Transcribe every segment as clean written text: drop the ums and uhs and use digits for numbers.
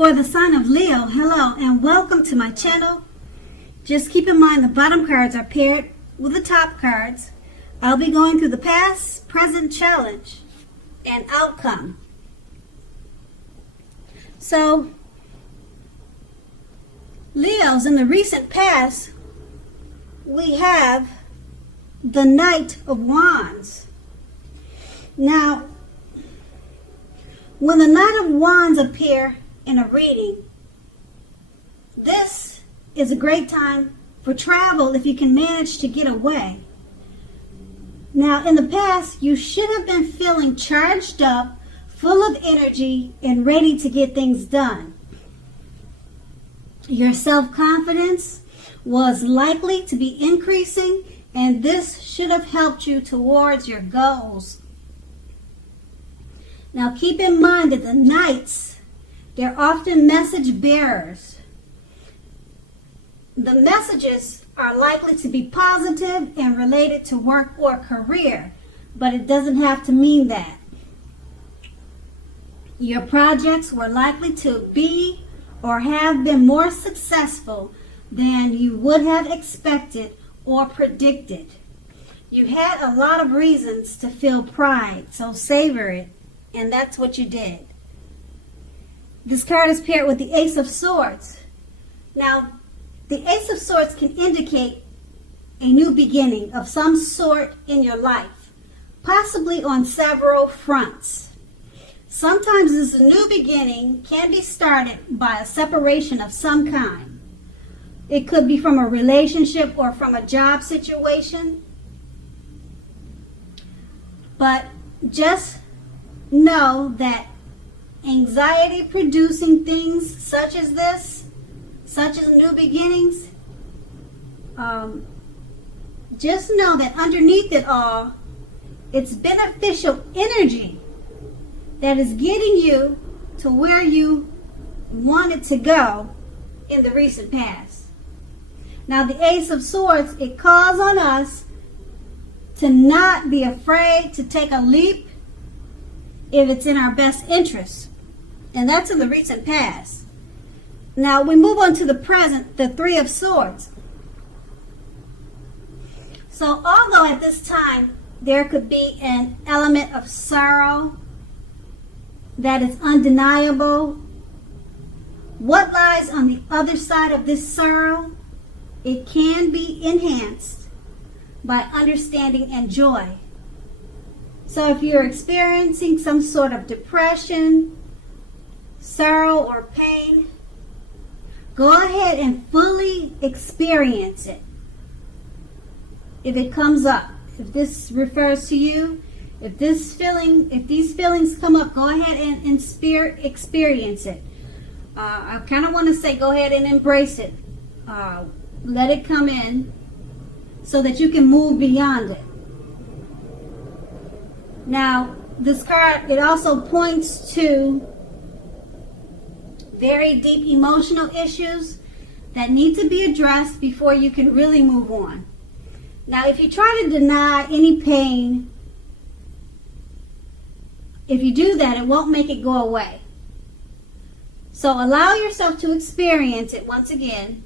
For the sign of Leo, hello and welcome to my channel. Just keep in mind the bottom cards are paired with the top cards. I'll be going through the past, present challenge, and outcome. So, Leos, in the recent past, we have the Knight of Wands. Now, when the Knight of Wands appear in a reading, this is a great time for travel if you can manage to get away. Now, in the past, you should have been feeling charged up, full of energy, and ready to get things done. Your self-confidence was likely to be increasing, and this should have helped you towards your goals. Now, keep in mind that the Knights, they're often message bearers. The messages are likely to be positive and related to work or career, but it doesn't have to mean that. Your projects were likely to be or have been more successful than you would have expected or predicted. You had a lot of reasons to feel pride, so savor it, and that's what you did. This card is paired with the Ace of Swords. Now, the Ace of Swords can indicate a new beginning of some sort in your life, possibly on several fronts. Sometimes this new beginning can be started by a separation of some kind. It could be from a relationship or from a job situation. But just know that anxiety-producing things such as this, such as new beginnings, just know that underneath it all, it's beneficial energy that is getting you to where you wanted to go in the recent past. Now, the Ace of Swords, it calls on us to not be afraid to take a leap if it's in our best interest. And that's in the recent past. Now, we move on to the present, the Three of Swords. So, although at this time there could be an element of sorrow that is undeniable, what lies on the other side of this sorrow, it can be enhanced by understanding and joy. So if you're experiencing some sort of depression, sorrow, or pain, go ahead and fully experience it. If it comes up, if this refers to you, if these feelings come up, go ahead and experience it. I kind of want to say go ahead and embrace it. Let it come in so that you can move beyond it. Now, this card, it also points to very deep emotional issues that need to be addressed before you can really move on. Now, if you try to deny any pain, if you do that, it won't make it go away. So allow yourself to experience it once again,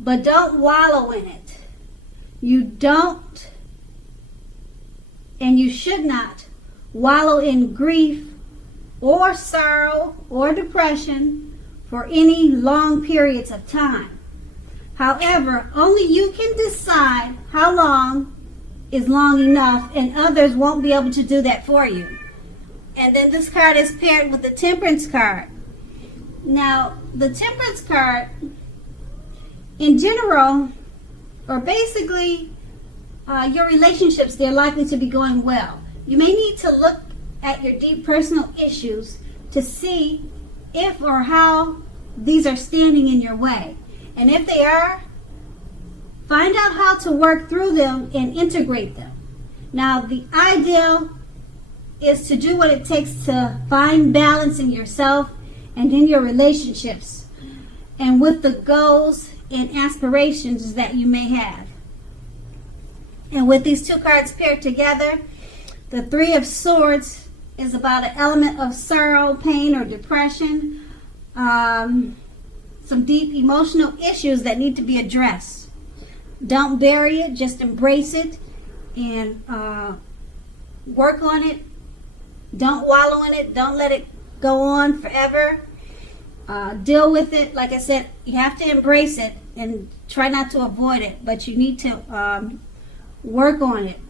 but don't wallow in it. You don't and you should not wallow in grief or sorrow or depression for any long periods of time. However, only you can decide how long is long enough, and others won't be able to do that for you. And then this card is paired with the Temperance card. Now, the Temperance card, in general, or basically, your relationships, they're likely to be going well. You may need to look at your deep personal issues to see if or how these are standing in your way. And if they are, find out how to work through them and integrate them. Now, the ideal is to do what it takes to find balance in yourself and in your relationships and with the goals and aspirations that you may have. And with these two cards paired together, the Three of Swords is about an element of sorrow, pain, or depression. Some deep emotional issues that need to be addressed. Don't bury it, just embrace it and work on it. Don't wallow in it. Don't let it go on forever. Deal with it. Like I said, you have to embrace it and try not to avoid it, but you need to work on it.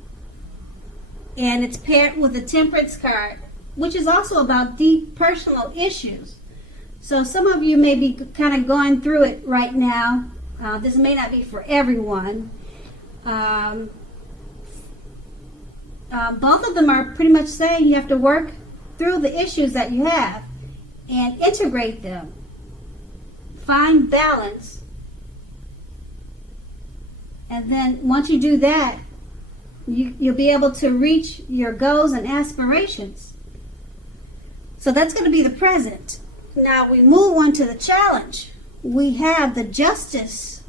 And it's paired with the Temperance card, which is also about deep personal issues. So some of you may be kind of going through it right now. This may not be for everyone. Both of them are pretty much saying you have to work through the issues that you have and integrate them. Find balance. And then once you do that, you'll be able to reach your goals and aspirations. So that's going to be the present. Now we move on to the challenge. We have the Justice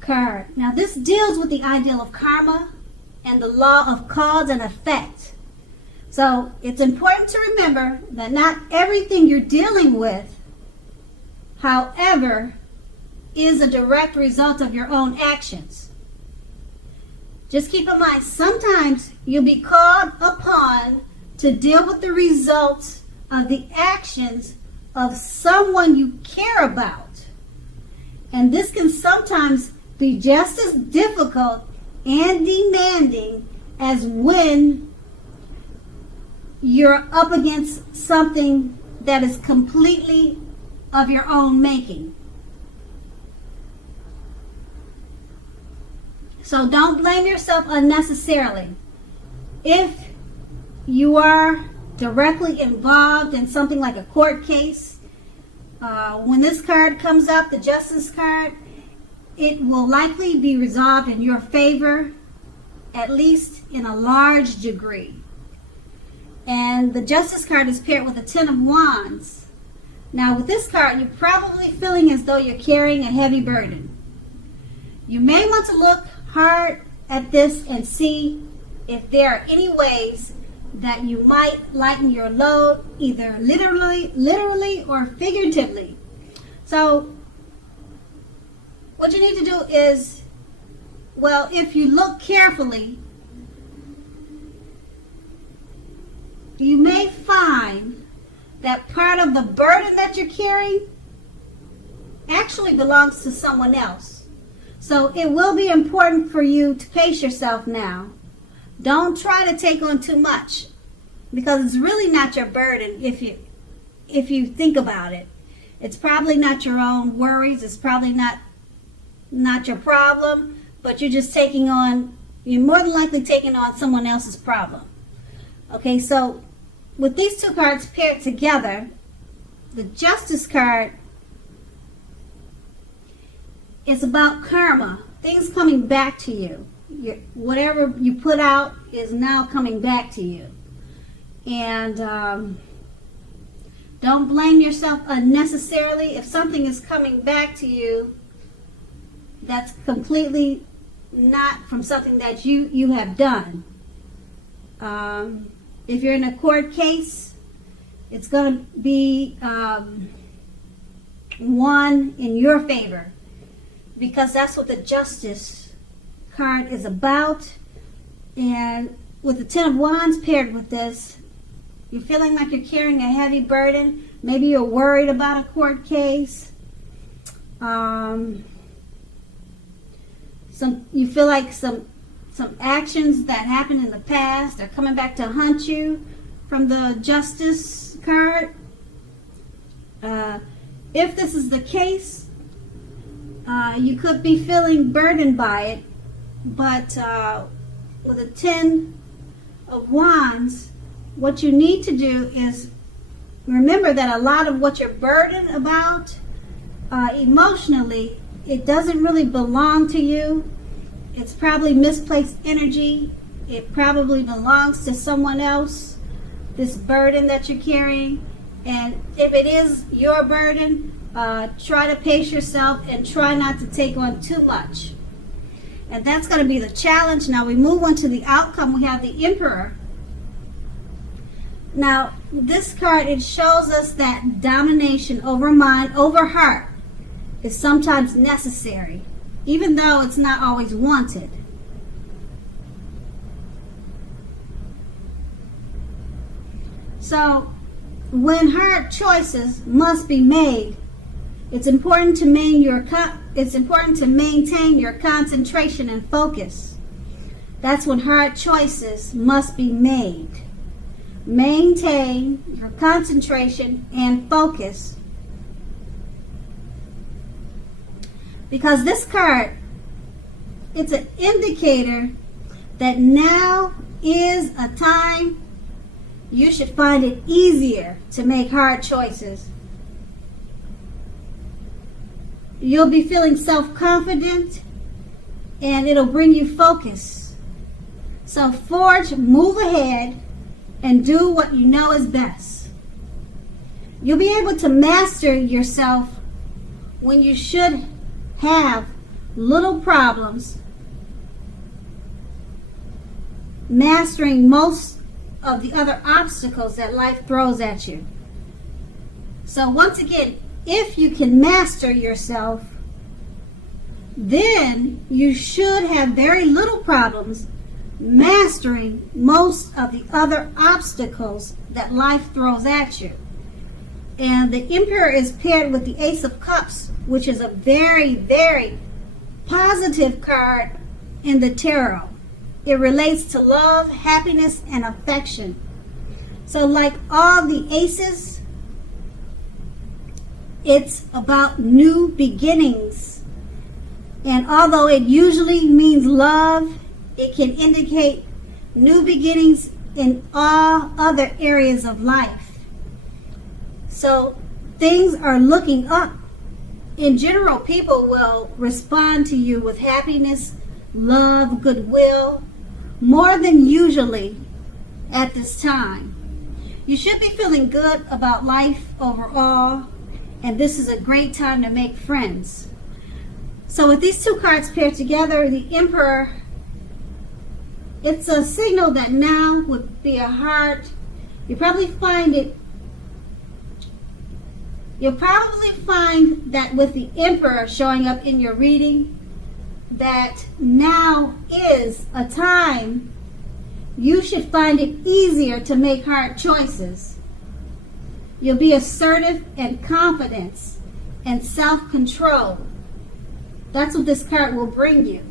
card. Now this deals with the ideal of karma and the law of cause and effect. So it's important to remember that not everything you're dealing with, however, is a direct result of your own actions. Just keep in mind, sometimes you'll be called upon to deal with the results of the actions of someone you care about. And this can sometimes be just as difficult and demanding as when you're up against something that is completely of your own making. So don't blame yourself unnecessarily. If you are directly involved in something like a court case, when this card comes up, the Justice card, it will likely be resolved in your favor, at least in a large degree. And the Justice card is paired with the Ten of Wands. Now with this card, you're probably feeling as though you're carrying a heavy burden. You may want to look hard at this and see if there are any ways that you might lighten your load, either literally or figuratively. So what you need to do is, well, if you look carefully, you may find that part of the burden that you're carrying actually belongs to someone else. So it will be important for you to pace yourself now. Don't try to take on too much, because it's really not your burden. If you think about it, it's probably not your own worries. It's probably not your problem, but you're more than likely taking on someone else's problem. Okay, so with these two cards paired together, the Justice card is about karma, things coming back to you. Whatever you put out is now coming back to you. And don't blame yourself unnecessarily. If something is coming back to you that's completely not from something that you have done. If you're in a court case, it's going to be won in your favor, because that's what the Justice card is about. And with the Ten of Wands paired with this, you're feeling like you're carrying a heavy burden. Maybe you're worried about a court case. You feel like some actions that happened in the past are coming back to haunt you from the Justice card. If this is the case, you could be feeling burdened by it, but with the Ten of Wands, what you need to do is remember that a lot of what you're burdened about emotionally, it doesn't really belong to you. It's probably misplaced energy. It probably belongs to someone else, this burden that you're carrying. And if it is your burden, try to pace yourself and try not to take on too much. And that's going to be the challenge. Now we move on to the outcome. We have the Emperor. Now, this card, it shows us that domination over mind, over heart, is sometimes necessary, even though it's not always wanted. So, when hard choices must be made, it's important to maintain your concentration and focus. That's when hard choices must be made. Maintain your concentration and focus. Because this card, it's an indicator that now is a time you should find it easier to make hard choices. You'll be feeling self-confident and it'll bring you focus. So move ahead and do what you know is best. You'll be able to master yourself when you should have little problems, mastering most of the other obstacles that life throws at you. So once again, if you can master yourself, then you should have very little problems mastering most of the other obstacles that life throws at you. And the Emperor is paired with the Ace of Cups, which is a very, very positive card in the tarot. It relates to love, happiness, and affection. So like all the aces, it's about new beginnings. And although it usually means love, it can indicate new beginnings in all other areas of life. So things are looking up. In general, people will respond to you with happiness, love, goodwill, more than usually at this time. You should be feeling good about life overall, and this is a great time to make friends. So with these two cards paired together, the Emperor, it's a signal that now would be a hard, you'll probably find that with the Emperor showing up in your reading, that now is a time you should find it easier to make hard choices. You'll be assertive and confident and self-control. That's what this card will bring you.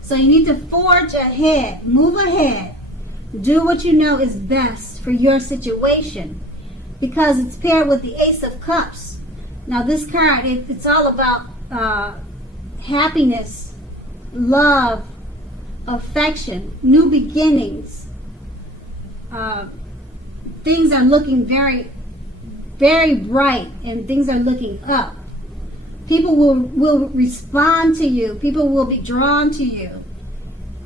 So you need to forge ahead, move ahead, do what you know is best for your situation, because it's paired with the Ace of Cups. Now this card, it's all about happiness, love, affection, new beginnings. Things are looking very, very bright, and things are looking up. People will respond to you. People will be drawn to you.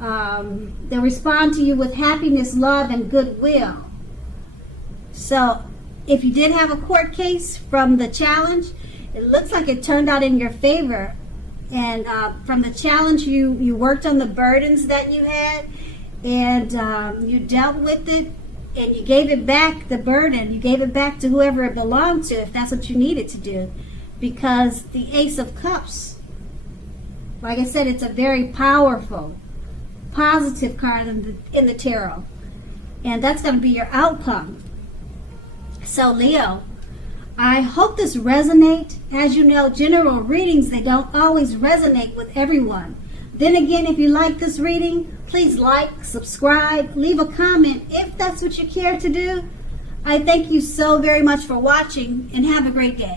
They'll respond to you with happiness, love, and goodwill. So if you did have a court case from the challenge, it looks like it turned out in your favor. And from the challenge, you worked on the burdens that you had, and you dealt with it, and you gave it back, the burden. You gave it back to whoever it belonged to, if that's what you needed to do. Because the Ace of Cups, like I said, it's a very powerful, positive card in the tarot. And that's going to be your outcome. So Leo, I hope this resonates. As you know, general readings, they don't always resonate with everyone. Then again, if you like this reading, please like, subscribe, leave a comment if that's what you care to do. I thank you so very much for watching, and have a great day.